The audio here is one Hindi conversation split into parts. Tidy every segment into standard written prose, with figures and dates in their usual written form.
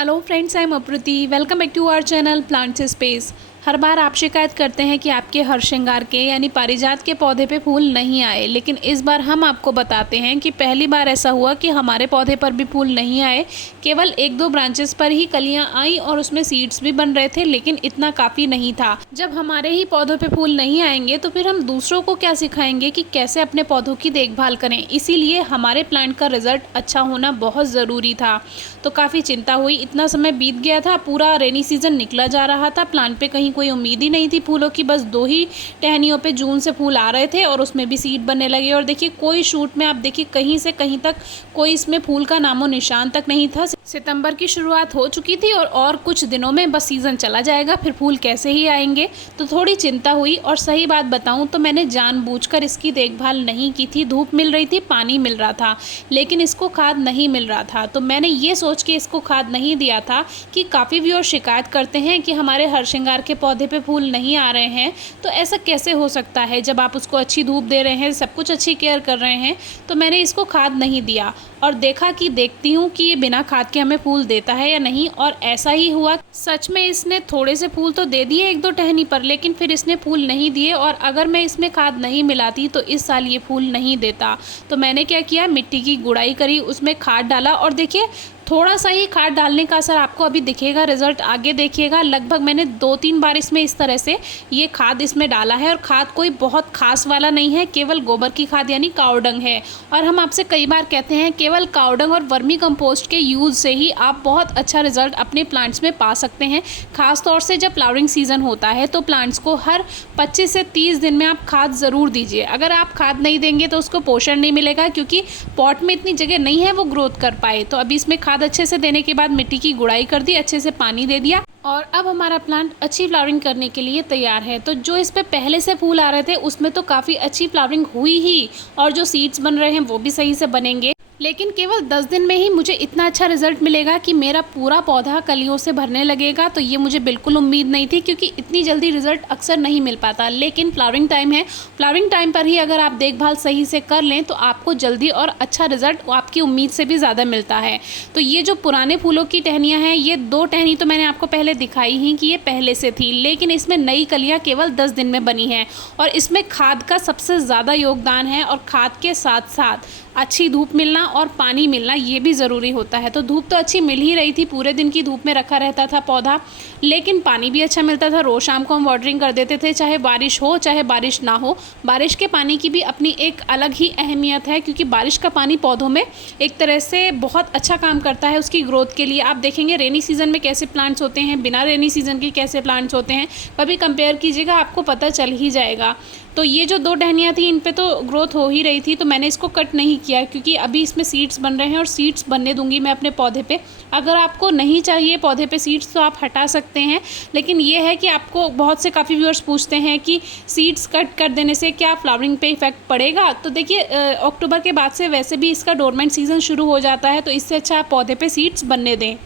Hello friends, I am Apruti. Welcome back to our channel plants space. हर बार आप शिकायत करते हैं कि आपके हर श्रृंगार के यानी पारिजात के पौधे पे फूल नहीं आए, लेकिन इस बार हम आपको बताते हैं कि पहली बार ऐसा हुआ कि हमारे पौधे पर भी फूल नहीं आए। केवल एक दो ब्रांचेस पर ही कलियां आई और उसमें सीड्स भी बन रहे थे, लेकिन इतना काफ़ी नहीं था। जब हमारे ही पौधों पे फूल नहीं आएंगे तो फिर हम दूसरों को क्या सिखाएंगे कि कैसे अपने पौधों की देखभाल करें। इसीलिए हमारे प्लांट का रिजल्ट अच्छा होना बहुत ज़रूरी था। तो काफ़ी चिंता हुई। इतना समय बीत गया था, पूरा रेनी सीजन निकला जा रहा था, प्लांट पे कहीं कोई उम्मीद ही नहीं थी फूलों की। बस 2 ही टहनियों पे जून से फूल आ रहे थे और उसमें भी सीड बनने लगे। और देखिए कोई शूट में आप देखिए कहीं से कहीं तक कोई इसमें फूल का नामो निशान तक नहीं था। सितंबर की शुरुआत हो चुकी थी और कुछ दिनों में बस सीज़न चला जाएगा, फिर फूल कैसे ही आएंगे। तो थोड़ी चिंता हुई। और सही बात बताऊं तो मैंने जानबूझकर इसकी देखभाल नहीं की थी। धूप मिल रही थी, पानी मिल रहा था, लेकिन इसको खाद नहीं मिल रहा था। तो मैंने ये सोच के इसको खाद नहीं दिया था कि काफ़ी व्यूअर शिकायत करते हैं कि हमारे हर श्रृंगार के पौधे पे फूल नहीं आ रहे हैं। तो ऐसा कैसे हो सकता है जब आप उसको अच्छी धूप दे रहे हैं, सब कुछ अच्छी केयर कर रहे हैं। तो मैंने इसको खाद नहीं दिया और देखती हूँ कि ये बिना खाद के हमें फूल देता है या नहीं। और ऐसा ही हुआ, सच में इसने थोड़े से फूल तो दे दिए एक दो टहनी पर, लेकिन फिर इसने फूल नहीं दिए। और अगर मैं इसमें खाद नहीं मिलाती तो इस साल ये फूल नहीं देता। तो मैंने क्या किया, मिट्टी की गुड़ाई करी, उसमें खाद डाला। और देखिए थोड़ा सा ही खाद डालने का असर आपको अभी दिखेगा, रिजल्ट आगे देखिएगा। लगभग मैंने 2-3 बार इसमें इस तरह से ये खाद इसमें डाला है। और खाद कोई बहुत खास वाला नहीं है, केवल गोबर की खाद यानी कावडंग है। और हम आपसे कई बार कहते हैं केवल कावडंग और वर्मी कंपोस्ट के यूज़ से ही आप बहुत अच्छा रिजल्ट अपने प्लांट्स में पा सकते हैं। खास तौर से जब फ्लावरिंग सीजन होता है तो प्लांट्स को हर 25 से 30 दिन में आप खाद ज़रूर दीजिए। अगर आप खाद नहीं देंगे तो उसको पोषण नहीं मिलेगा, क्योंकि पॉट में इतनी जगह नहीं है वो ग्रोथ कर पाए। तो अभी इसमें खाद अच्छे से देने के बाद मिट्टी की गुड़ाई कर दी, अच्छे से पानी दे दिया और अब हमारा प्लांट अच्छी फ्लावरिंग करने के लिए तैयार है। तो जो इस पे पहले से फूल आ रहे थे उसमें तो काफ़ी अच्छी फ्लावरिंग हुई ही, और जो सीड्स बन रहे हैं वो भी सही से बनेंगे। लेकिन केवल 10 दिन में ही मुझे इतना अच्छा रिजल्ट मिलेगा कि मेरा पूरा पौधा कलियों से भरने लगेगा। तो ये मुझे बिल्कुल उम्मीद नहीं थी, क्योंकि इतनी जल्दी रिजल्ट अक्सर नहीं मिल पाता। लेकिन फ्लावरिंग टाइम है, फ्लावरिंग टाइम पर ही अगर आप देखभाल सही से कर लें तो आपको जल्दी और अच्छा रिजल्ट आपकी उम्मीद से भी ज़्यादा मिलता है। तो ये जो पुराने फूलों की टहनियाँ हैं, ये 2 टहनी तो मैंने आपको पहले दिखाई ही कि ये पहले से थी, लेकिन इसमें नई कलियाँ केवल 10 दिन में बनी हैं। और इसमें खाद का सबसे ज़्यादा योगदान है। और खाद के साथ साथ अच्छी धूप मिलना और पानी मिलना ये भी ज़रूरी होता है। तो धूप तो अच्छी मिल ही रही थी, पूरे दिन की धूप में रखा रहता था पौधा, लेकिन पानी भी अच्छा मिलता था। रोज़ शाम को हम वाटरिंग कर देते थे, चाहे बारिश हो चाहे बारिश ना हो। बारिश के पानी की भी अपनी एक अलग ही अहमियत है, क्योंकि बारिश का पानी पौधों में एक तरह से बहुत अच्छा काम करता है उसकी ग्रोथ के लिए। आप देखेंगे रेनी सीजन में कैसे प्लांट्स होते हैं, बिना रेनी सीजन के कैसे प्लांट्स होते हैं, कभी कंपेयर कीजिएगा, आपको पता चल ही जाएगा। तो ये जो 2 टहनियाँ थी इन पे तो ग्रोथ हो ही रही थी, तो मैंने इसको कट नहीं किया, क्योंकि अभी इसमें सीड्स बन रहे हैं और सीड्स बनने दूंगी मैं अपने पौधे पे। अगर आपको नहीं चाहिए पौधे पे सीड्स तो आप हटा सकते हैं, लेकिन ये है कि आपको बहुत से काफ़ी व्यूअर्स पूछते हैं कि सीड्स कट कर देने से क्या फ्लावरिंग पे इफेक्ट पड़ेगा। तो देखिए अक्टूबर के बाद से वैसे भी इसका डोरमेंट सीजन शुरू हो जाता है, तो इससे अच्छा आप पौधे पे सीड्स बनने दें,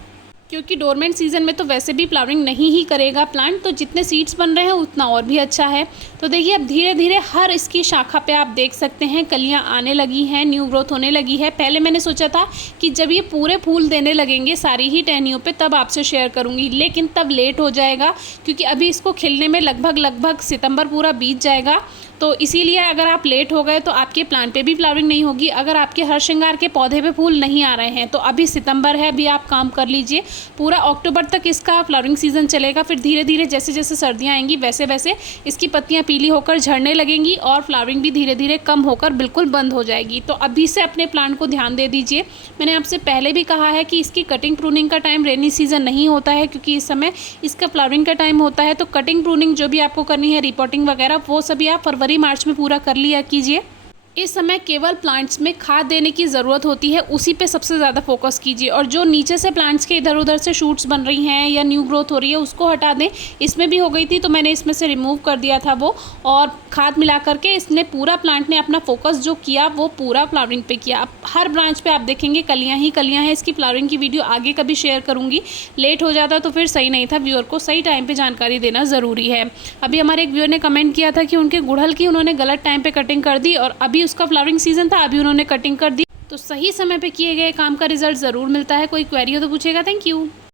क्योंकि डोरमेंट सीजन में तो वैसे भी फ्लावरिंग नहीं ही करेगा प्लांट। तो जितने सीड्स बन रहे हैं उतना और भी अच्छा है। तो देखिए अब धीरे धीरे हर इसकी शाखा पे आप देख सकते हैं कलियां आने लगी हैं, न्यू ग्रोथ होने लगी है। पहले मैंने सोचा था कि जब ये पूरे फूल देने लगेंगे सारी ही टहनियों पे तब आपसे शेयर करूंगी, लेकिन तब लेट हो जाएगा, क्योंकि अभी इसको खिलने में लगभग सितंबर पूरा बीत जाएगा। तो इसीलिए अगर आप लेट हो गए तो आपके प्लांट पे भी फ्लावरिंग नहीं होगी। अगर आपके हर श्रृंगार के पौधे पे फूल नहीं आ रहे हैं तो अभी सितंबर है, अभी आप काम कर लीजिए। पूरा अक्टूबर तक इसका फ्लावरिंग सीजन चलेगा, फिर धीरे धीरे जैसे जैसे सर्दियाँ आएंगी वैसे वैसे इसकी पत्तियाँ पीली होकर झड़ने लगेंगी और फ्लावरिंग भी धीरे धीरे कम होकर बिल्कुल बंद हो जाएगी। तो अभी से अपने प्लांट को ध्यान दे दीजिए। मैंने आपसे पहले भी कहा है कि इसकी कटिंग प्रूनिंग का टाइम रेनी सीजन नहीं होता है, क्योंकि इस समय इसका फ्लावरिंग का टाइम होता है। तो कटिंग प्रूनिंग जो भी आपको करनी है, रिपोर्टिंग वगैरह, वो सभी आप फरवरी मार्च में पूरा कर लिया कीजिए। इस समय केवल प्लांट्स में खाद देने की ज़रूरत होती है, उसी पे सबसे ज़्यादा फोकस कीजिए। और जो नीचे से प्लांट्स के इधर उधर से शूट्स बन रही हैं या न्यू ग्रोथ हो रही है उसको हटा दें। इसमें भी हो गई थी तो मैंने इसमें से रिमूव कर दिया था वो, और खाद मिला करके इसने पूरा प्लांट ने अपना फोकस जो किया वो पूरा फ्लावरिंग पे किया। अब हर ब्रांच पे आप देखेंगे कलियाँ ही कलियाँ हैं। इसकी फ्लावरिंग की वीडियो आगे कभी शेयर करूँगी, लेट हो जाता तो फिर सही नहीं था। व्यूअर को सही टाइम पर जानकारी देना ज़रूरी है। अभी हमारे एक व्यूअर ने कमेंट किया था कि उनके गुड़हल की उन्होंने गलत टाइम पर कटिंग कर दी और अभी उसका फ्लावरिंग सीजन था, अभी उन्होंने कटिंग कर दी। तो सही समय पे किए गए काम का रिजल्ट ज़रूर मिलता है। कोई क्वेरी हो तो पूछेगा। Thank you.